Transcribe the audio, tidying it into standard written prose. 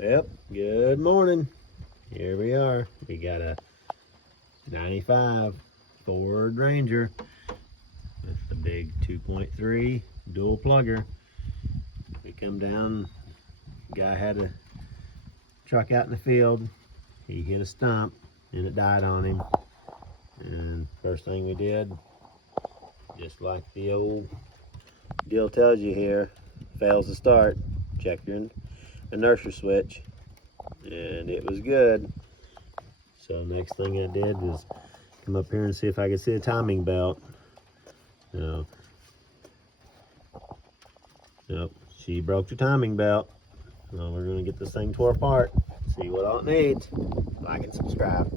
Yep, good morning. Here we are. We got a 95 Ford Ranger with the big 2.3 dual plugger. We come down, guy had a truck out in the field. He hit a stump and it died on him. And first thing we did, just like the old deal tells you here, fails to start, check your inertia switch, and it was good. So next thing I did was come up here and see if I could see a timing belt. So, nope, she broke the timing belt. Well, we're gonna get this thing tore apart, see what all it needs. Like and subscribe.